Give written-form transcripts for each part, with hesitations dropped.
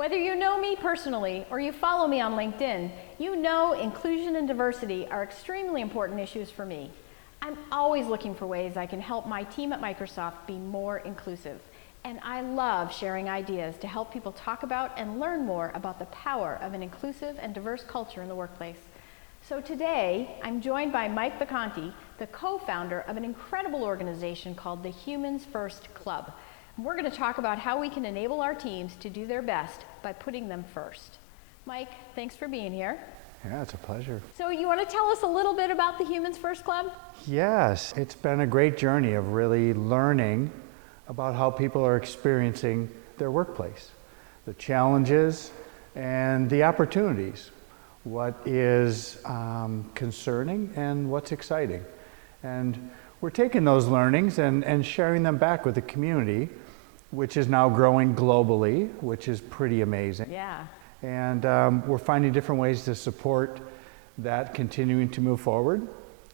Whether you know me personally or you follow me on LinkedIn, you know inclusion and diversity are extremely important issues for me. I'm always looking for ways I can help my team at Microsoft be more inclusive. And I love sharing ideas to help people talk about and learn more about the power of an inclusive and diverse culture in the workplace. So today, I'm joined by Mike Vacanti, the co-founder of an incredible organization called the HumansFirst Club. And we're going to talk about how we can enable our teams to do their best by putting them first. Mike, thanks for being here. Yeah, it's a pleasure. So you want to tell us a little bit about the HumansFirst Club? Yes, it's been a great journey of really learning about how people are experiencing their workplace, the challenges and the opportunities, what is concerning and what's exciting. And we're taking those learnings and sharing them back with the community, which is now growing globally, which is pretty amazing. Yeah. And we're finding different ways to support that continuing to move forward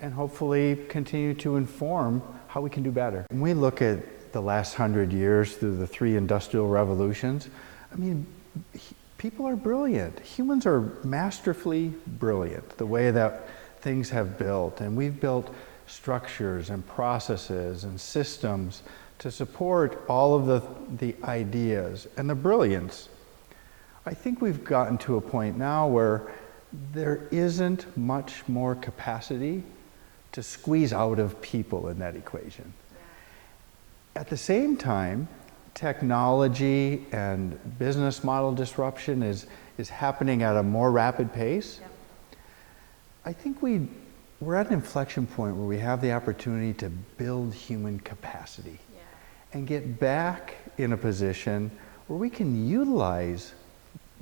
and hopefully continue to inform how we can do better. When we look at the last 100 years through the 3 industrial revolutions, I mean, people are brilliant. Humans are masterfully brilliant, the way that things have built. And we've built structures and processes and systems to support all of the ideas and the brilliance. I think we've gotten to a point now where there isn't much more capacity to squeeze out of people in that equation. Yeah. At the same time, technology and business model disruption is happening at a more rapid pace. Yeah. I think we're at an inflection point where we have the opportunity to build human capacity. Yeah. And get back in a position where we can utilize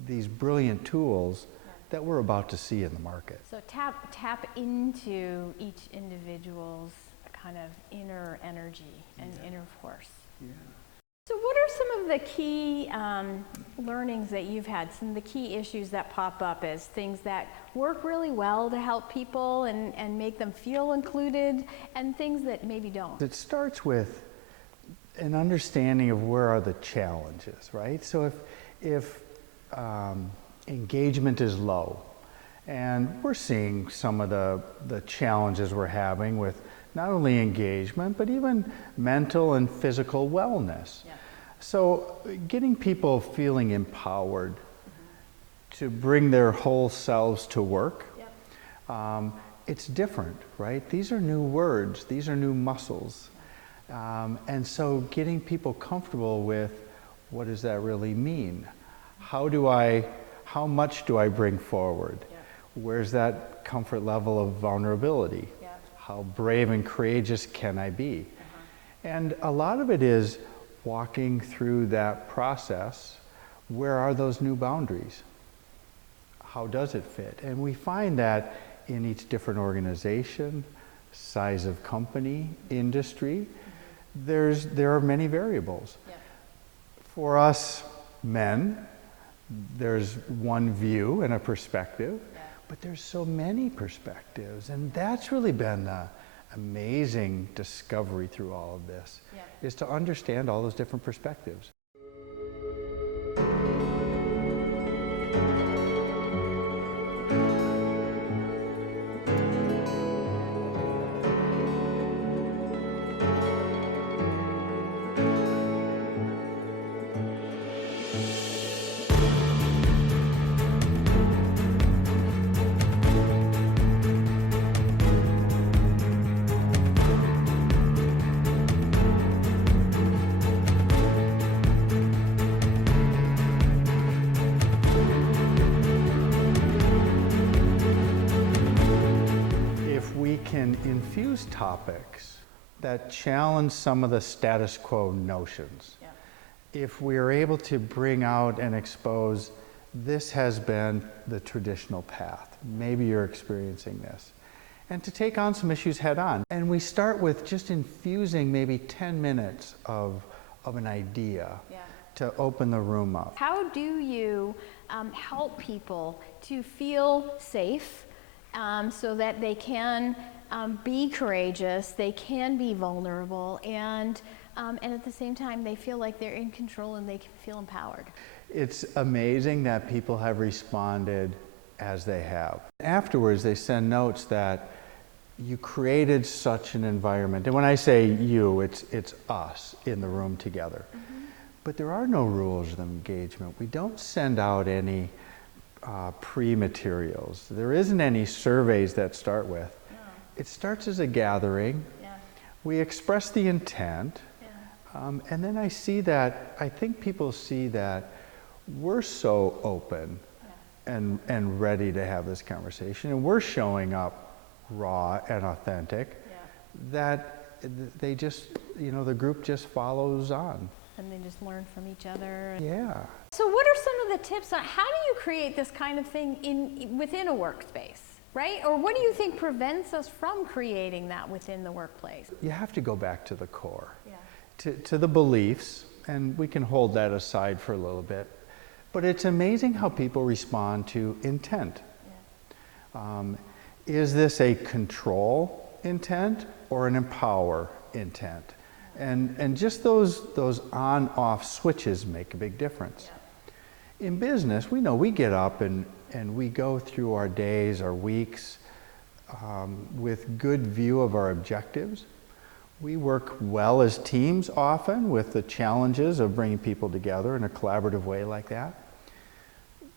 these brilliant tools that we're about to see in the market. So tap into each individual's kind of inner energy and inner force. Yeah. So what are some of the key learnings that you've had, some of the key issues that pop up as things that work really well to help people and make them feel included, and things that maybe don't? It starts with an understanding of where are the challenges, right? So if engagement is low, and we're seeing some of the challenges we're having with not only engagement, but even mental and physical wellness. Yeah. So getting people feeling empowered to bring their whole selves to work, it's different, right? These are new words, these are new muscles. And so getting people comfortable with what does that really mean? How much do I bring forward? Yeah. Where's that comfort level of vulnerability? Yeah. How brave and courageous can I be? And a lot of it is walking through that process. Where are those new boundaries? How does it fit? And we find that in each different organization, size of company, industry, there are many variables. Yeah. For us men, there's one view and a perspective, but there's so many perspectives, and that's really been the amazing discovery through all of this, is to understand all those different perspectives. Can infuse topics that challenge some of the status quo notions. Yeah. If we are able to bring out and expose, this has been the traditional path, maybe you're experiencing this, and to take on some issues head on. And we start with just infusing maybe 10 minutes of an idea to open the room up. How do you help people to feel safe so that they can be courageous, they can be vulnerable, and and at the same time they feel like they're in control and they can feel empowered. It's amazing that people have responded as they have. Afterwards, they send notes that you created such an environment. And when I say you, it's us in the room together. But there are no rules of engagement. We don't send out any pre-materials. There isn't any surveys that start with. No. It starts as a gathering. Yeah. We express the intent. Yeah. And then I think people see that we're so open and ready to have this conversation, and we're showing up raw and authentic, that they just, the group just follows on. And they just learn from each other. Yeah. So what are some of the tips on how do you create this kind of thing within a workspace, right? Or what do you think prevents us from creating that within the workplace? You have to go back to the core, to the beliefs, and we can hold that aside for a little bit. But it's amazing how people respond to intent. Is this a control intent or an empower intent? And just those on-off switches make a big difference. In business, we know we get up and we go through our days, our weeks, with good view of our objectives. We work well as teams often with the challenges of bringing people together in a collaborative way like that.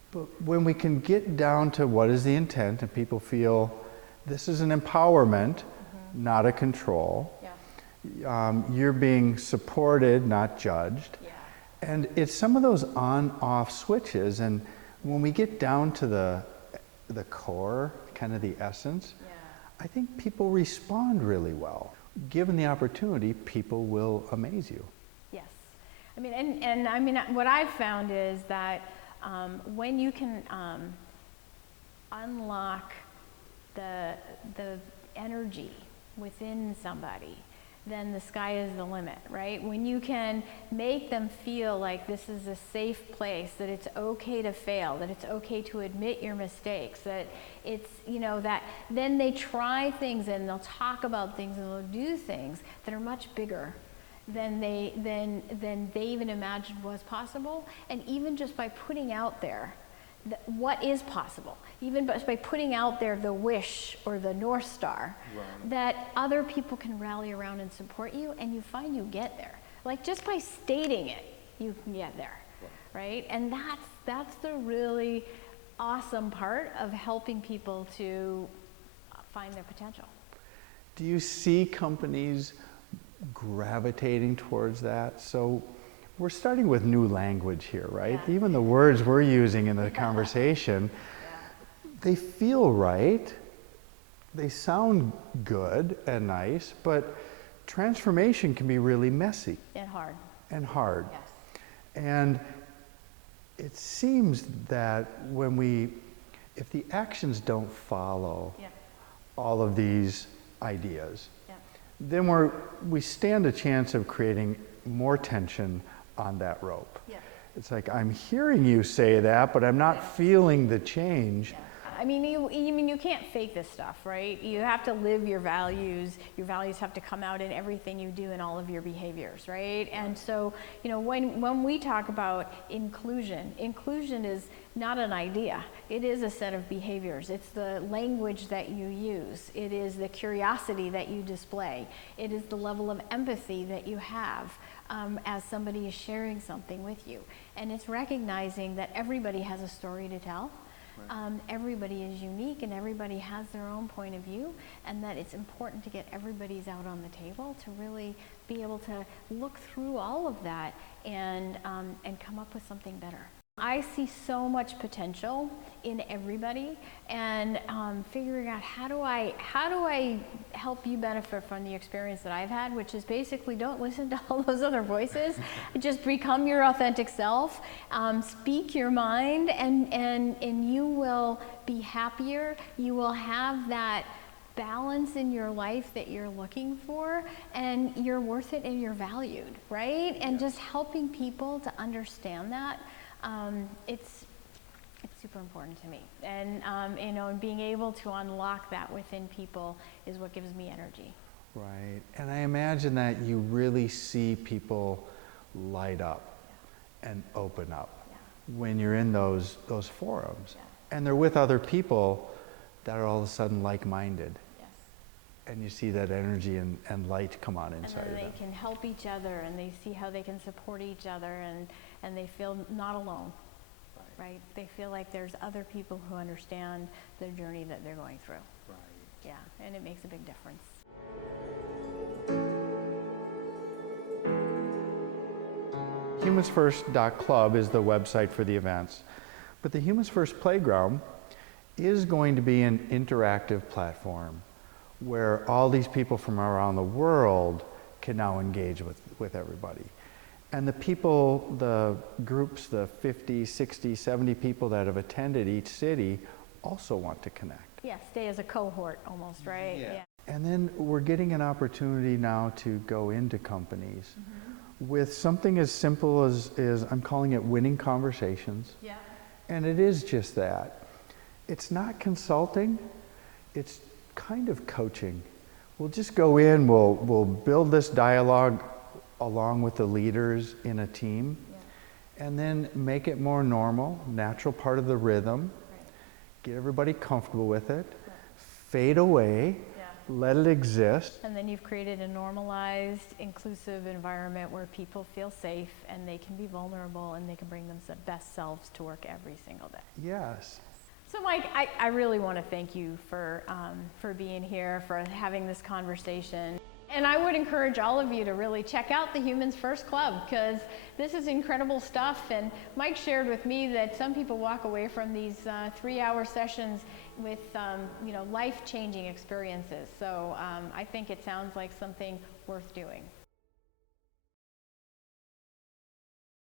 But when we can get down to what is the intent and people feel this is an empowerment, not a control. You're being supported, not judged. And it's some of those on-off switches. And when we get down to the core, kind of the essence, I think people respond really well. Given the opportunity, people will amaze you. Yes. I mean, and I mean, what I've found is that when you can unlock the energy within somebody, then the sky is the limit, right? When you can make them feel like this is a safe place, that it's okay to fail, that it's okay to admit your mistakes, that it's, that then they try things and they'll talk about things and they'll do things that are much bigger than they even imagined was possible. And even just by putting out there what is possible, even by putting out there the wish or the North Star, that other people can rally around and support you, and you find you get there. Like just by stating it, you can get there, right? And that's the really awesome part of helping people to find their potential. Do you see companies gravitating towards that? So we're starting with new language here, right? Even the words we're using in the conversation, they feel right, they sound good and nice, but transformation can be really messy. And hard. Yes. And it seems that if the actions don't follow all of these ideas, then we stand a chance of creating more tension on that rope. It's like, I'm hearing you say that, but I'm not feeling the change. I mean, you can't fake this stuff, right? You have to live your values. Your values have to come out in everything you do in all of your behaviors, right? And so, when we talk about inclusion is not an idea. It is a set of behaviors. It's the language that you use. It is the curiosity that you display. It is the level of empathy that you have as somebody is sharing something with you. And it's recognizing that everybody has a story to tell. Everybody is unique and everybody has their own point of view, and that it's important to get everybody's out on the table to really be able to look through all of that and come up with something better. I see so much potential in everybody, and figuring out how do I help you benefit from the experience that I've had, which is basically don't listen to all those other voices. Just become your authentic self, speak your mind, and you will be happier. You will have that balance in your life that you're looking for, and you're worth it and you're valued, right? And just helping people to understand that. It's super important to me, and and being able to unlock that within people is what gives me energy. Right. And I imagine that you really see people light up and open up when you're in those forums. And they're with other people that are all of a sudden like-minded. Yes. And you see that energy and light come on inside And of then them. they can help each other, and they see how they can support each other, and they feel not alone, right? They feel like there's other people who understand the journey that they're going through. Right. Yeah, and it makes a big difference. HumansFirst.club is the website for the events. But the Humans First Playground is going to be an interactive platform where all these people from around the world can now engage with everybody. And the people, the groups, the 50, 60, 70 people that have attended each city also want to connect. Yeah, stay as a cohort almost, right? Yeah. And then we're getting an opportunity now to go into companies with something as simple as I'm calling it winning conversations. Yeah. And it is just that. It's not consulting, it's kind of coaching. We'll just go in, we'll build this dialogue along with the leaders in a team, and then make it more normal, natural part of the rhythm, get everybody comfortable with it, fade away, let it exist. And then you've created a normalized, inclusive environment where people feel safe and they can be vulnerable and they can bring their best selves to work every single day. Yes. So Mike, I really want to thank you for being here, for having this conversation. And I would encourage all of you to really check out the Humans First Club, because this is incredible stuff. And Mike shared with me that some people walk away from these 3-hour sessions with life-changing experiences. So I think it sounds like something worth doing.